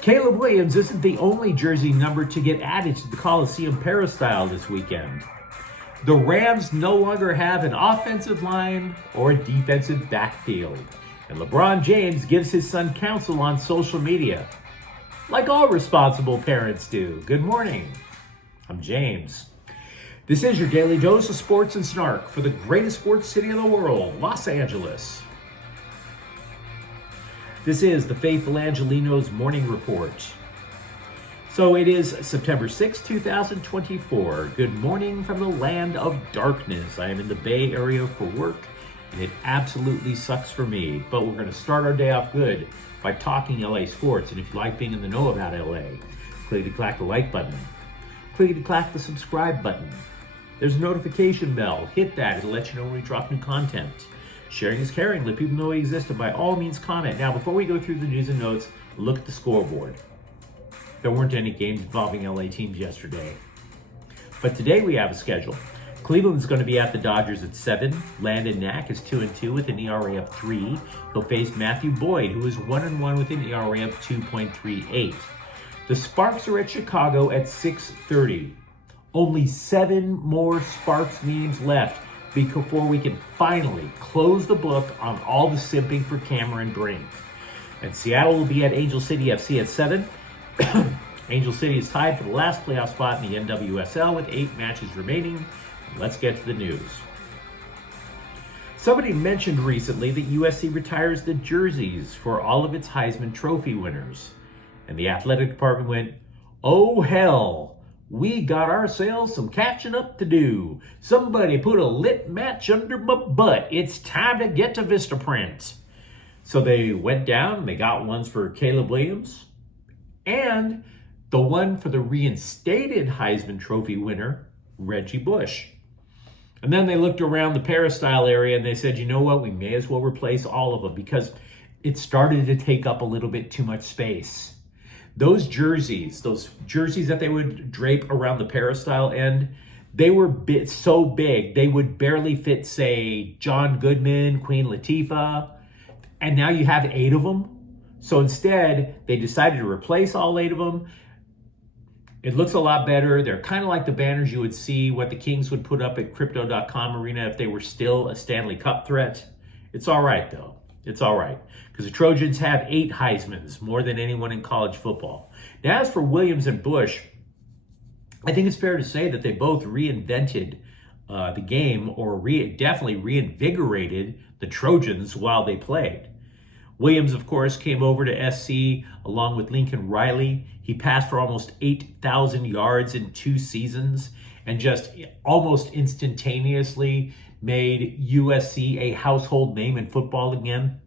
Caleb Williams isn't the only jersey number to get added to the Coliseum peristyle this weekend. The Rams no longer have an offensive line or a defensive backfield, and LeBron James gives his son counsel on social media, like all responsible parents do. Good morning. I'm James. This is your daily dose of sports and snark for the greatest sports city in the world, Los Angeles. This is the faithful Angelenos morning report. So it is September 6, 2024. Good morning from the land of darkness. I am in the Bay Area for work, and it absolutely sucks for me. But we're going to start our day off good by talking LA sports. And if you like being in the know about LA, clickety-clack the like button. Clickety-clack the subscribe button. There's a notification bell. Hit that. It'll let you know when we drop new content. Sharing is caring. Let people know we exist, and by all means comment. Now, before we go through the news and notes, look at the scoreboard. There weren't any games involving LA teams yesterday. But today we have a schedule. Cleveland's going to be at the Dodgers at 7. Landon Knack is 2-2 with an ERA of 3. He'll face Matthew Boyd, who is 1-1 with an ERA of 2.38. The Sparks are at Chicago at 6:30. Only 7 more Sparks meetings left before we can finally close the book on all the simping for Cameron Brink. And Seattle will be at Angel City FC at 7. Angel City is tied for the last playoff spot in the NWSL with 8 matches remaining. Let's get to the news. Somebody mentioned recently that USC retires the jerseys for all of its Heisman Trophy winners. And the athletic department went, "Oh hell, we got ourselves some catching up to do. Somebody put a lit match under my butt. It's time to get to Vistaprint." So they went down, they got ones for Caleb Williams and the one for the reinstated Heisman Trophy winner, Reggie Bush. And then they looked around the peristyle area and they said, you know what, we may as well replace all of them because it started to take up a little bit too much space. Those jerseys that they would drape around the peristyle end, they were so big, they would barely fit, say, John Goodman, Queen Latifah, and now you have 8 of them. So instead, they decided to replace all 8 of them. It looks a lot better. They're kind of like the banners you would see what the Kings would put up at Crypto.com Arena if they were still a Stanley Cup threat. It's all right, though. It's all right, because the Trojans have 8 Heismans, more than anyone in college football. Now, as for Williams and Bush, I think it's fair to say that they both reinvented the game, or definitely reinvigorated the Trojans while they played. Williams, of course, came over to SC along with Lincoln Riley. He passed for almost 8,000 yards in 2 seasons and just almost instantaneously made USC a household name in football again.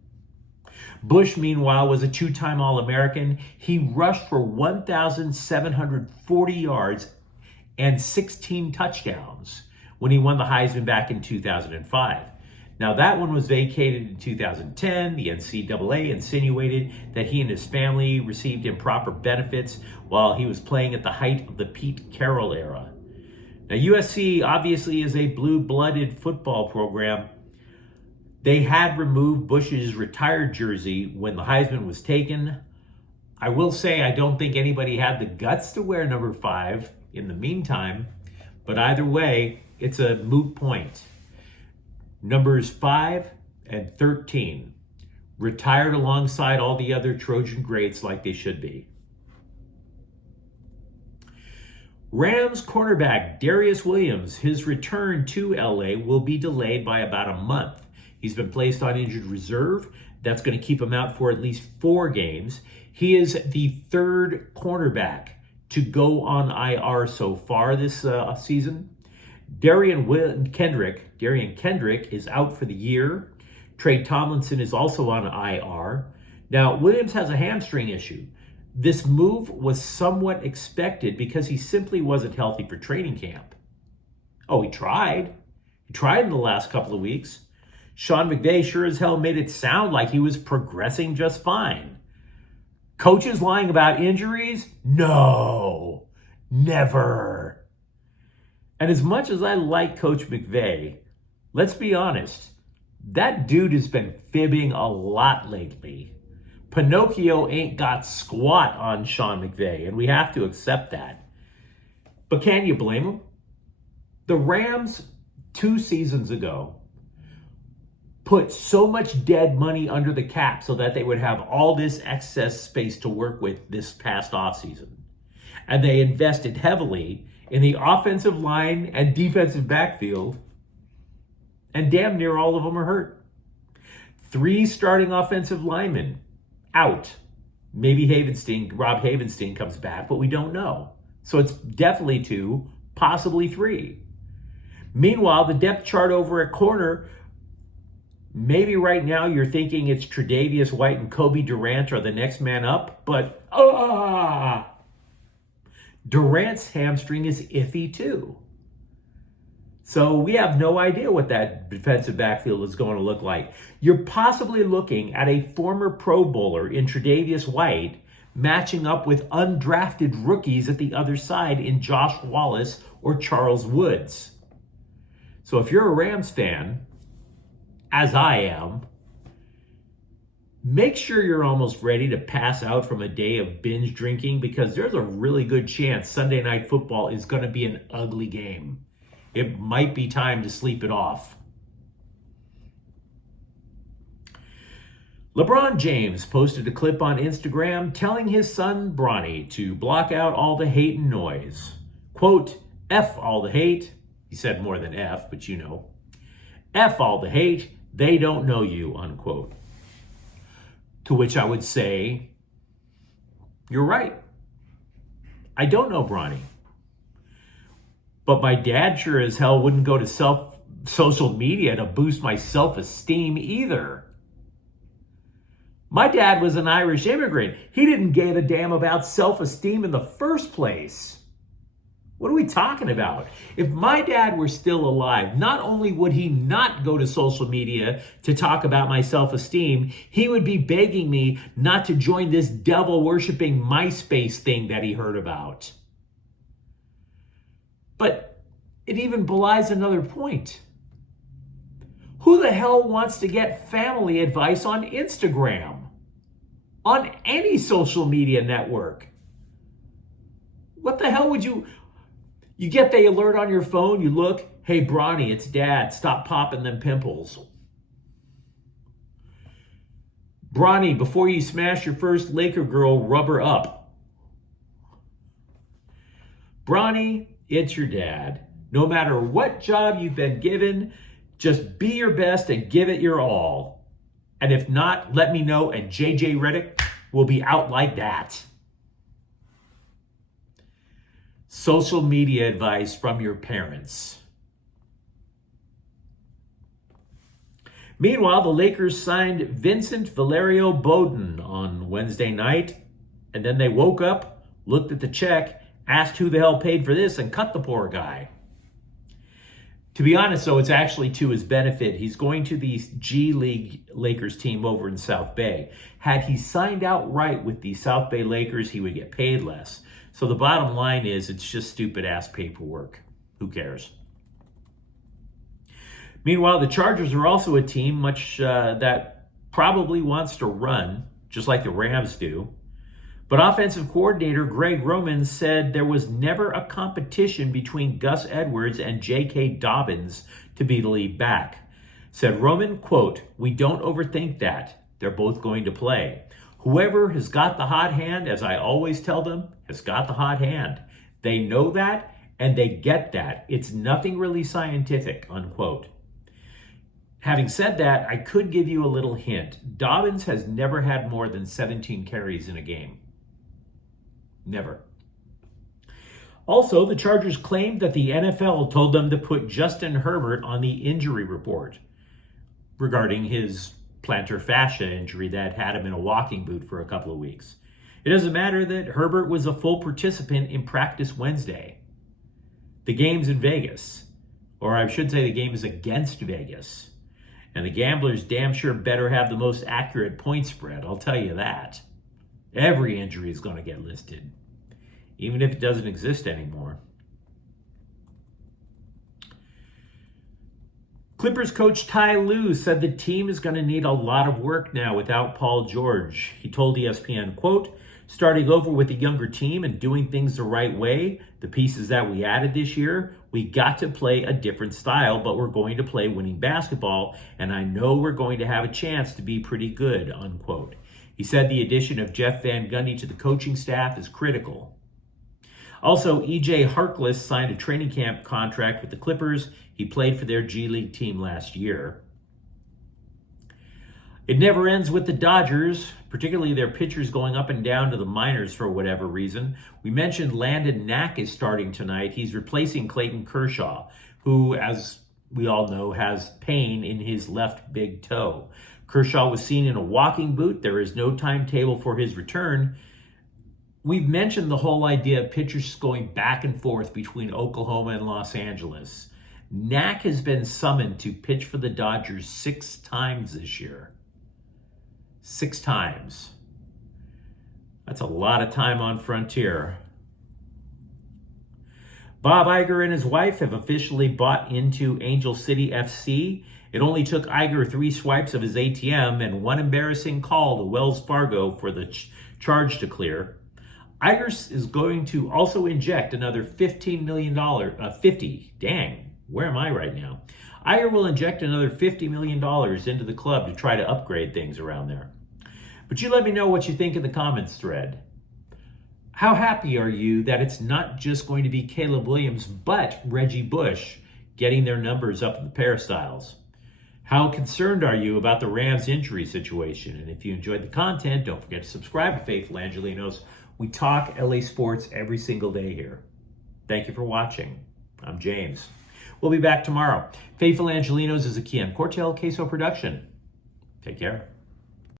Bush, meanwhile, was a 2-time All-American. He rushed for 1,740 yards and 16 touchdowns when he won the Heisman back in 2005. Now, that one was vacated in 2010. The NCAA insinuated that he and his family received improper benefits while he was playing at the height of the Pete Carroll era. Now, USC obviously is a blue-blooded football program. They had removed Bush's retired jersey when the Heisman was taken. I will say I don't think anybody had the guts to wear number 5 in the meantime, but either way, it's a moot point. Numbers 5 and 13 retired alongside all the other Trojan greats like they should be. Rams cornerback Darius Williams, his return to LA will be delayed by about a month. He's been placed on injured reserve. That's going to keep him out for at least 4 games. He is the 3rd cornerback to go on IR so far this season. Darian Kendrick is out for the year. Trey Tomlinson is also on IR. Now, Williams has a hamstring issue. This move was somewhat expected because he simply wasn't healthy for training camp. Oh, he tried. He tried in the last couple of weeks. Sean McVay sure as hell made it sound like he was progressing just fine. Coaches lying about injuries? No, never. And as much as I like Coach McVay, let's be honest, that dude has been fibbing a lot lately. Pinocchio ain't got squat on Sean McVay, and we have to accept that. But can you blame him? The Rams 2 seasons ago put so much dead money under the cap so that they would have all this excess space to work with this past offseason. And they invested heavily in the offensive line and defensive backfield, and damn near all of them are hurt. 3 starting offensive linemen out. Maybe Rob Havenstein comes back, but we don't know. So it's definitely 2, possibly 3. Meanwhile, the depth chart over at corner, maybe right now you're thinking it's Tre'Davious White and Kobe Durant are the next man up, but Durant's hamstring is iffy too. So we have no idea what that defensive backfield is going to look like. You're possibly looking at a former Pro Bowler in Tre'Davious White matching up with undrafted rookies at the other side in Josh Wallace or Charles Woods. So if you're a Rams fan, as I am, make sure you're almost ready to pass out from a day of binge drinking, because there's a really good chance Sunday Night Football is going to be an ugly game. It might be time to sleep it off. LeBron James posted a clip on Instagram telling his son Bronny to block out all the hate and noise. Quote, F all the hate. He said more than F, but you know. F all the hate. They don't know you, unquote. To which I would say, you're right. I don't know Bronny. But my dad sure as hell wouldn't go to social media to boost my self-esteem either. My dad was an Irish immigrant. He didn't give a damn about self-esteem in the first place. What are we talking about? If my dad were still alive, not only would he not go to social media to talk about my self-esteem, he would be begging me not to join this devil-worshipping MySpace thing that he heard about. But it even belies another point. Who the hell wants to get family advice on Instagram? On any social media network? What the hell would you... You get the alert on your phone, you look, hey, Bronny, it's Dad, stop popping them pimples. Bronny, before you smash your first Laker girl, rub her up. Bronny, it's your dad. No matter what job you've been given, just be your best and give it your all. And if not, let me know, and JJ Redick will be out like that. Social media advice from your parents. Meanwhile, the Lakers signed Vincent Valerio Bowden on Wednesday night, and then they woke up, looked at the check, asked who the hell paid for this, and cut the poor guy. To be honest, though, it's actually to his benefit. He's going to the G League Lakers team over in South Bay. Had he signed outright with the South Bay Lakers, he would get paid less. So the bottom line is, it's just stupid-ass paperwork. Who cares? Meanwhile, the Chargers are also a team that probably wants to run, just like the Rams do. But offensive coordinator Greg Roman said there was never a competition between Gus Edwards and J.K. Dobbins to be the lead back. Said Roman, quote, "We don't overthink that. They're both going to play. Whoever has got the hot hand, as I always tell them, has got the hot hand. They know that, and they get that. It's nothing really scientific," unquote. Having said that, I could give you a little hint. Dobbins has never had more than 17 carries in a game. Never. Also, the Chargers claimed that the NFL told them to put Justin Herbert on the injury report regarding his plantar fascia injury that had him in a walking boot for a couple of weeks. It doesn't matter that Herbert was a full participant in practice Wednesday. The game's in Vegas, or I should say the game is against Vegas. And the gamblers damn sure better have the most accurate point spread, I'll tell you that. Every injury is going to get listed, even if it doesn't exist anymore. Clippers coach Ty Lue said the team is going to need a lot of work now without Paul George. He told ESPN, quote, starting over with a younger team and doing things the right way, the pieces that we added this year, we got to play a different style, but we're going to play winning basketball, and I know we're going to have a chance to be pretty good, unquote. He said the addition of Jeff Van Gundy to the coaching staff is critical. Also, E.J. Harkless signed a training camp contract with the Clippers. He played for their G League team last year. It never ends with the Dodgers, particularly their pitchers going up and down to the minors for whatever reason. We mentioned Landon Knack is starting tonight. He's replacing Clayton Kershaw, who, as we all know, has pain in his left big toe. Kershaw was seen in a walking boot. There is no timetable for his return. We've mentioned the whole idea of pitchers going back and forth between Oklahoma and Los Angeles. Knack has been summoned to pitch for the Dodgers 6 times this year. 6 times. That's a lot of time on Frontier. Bob Iger and his wife have officially bought into Angel City FC. It only took Iger 3 swipes of his ATM and 1 embarrassing call to Wells Fargo for the charge to clear. Iger is going to also inject another $15 million, 50, dang, where am I right now? Iger will inject another $50 million into the club to try to upgrade things around there. But you let me know what you think in the comments thread. How happy are you that it's not just going to be Caleb Williams, but Reggie Bush getting their numbers up in the peristyles? How concerned are you about the Rams injury situation? And if you enjoyed the content, don't forget to subscribe to Faithful Angelenos. We talk LA sports every single day here. Thank you for watching. I'm James. We'll be back tomorrow. Faithful Angelenos is a Kian Cortel Queso production. Take care.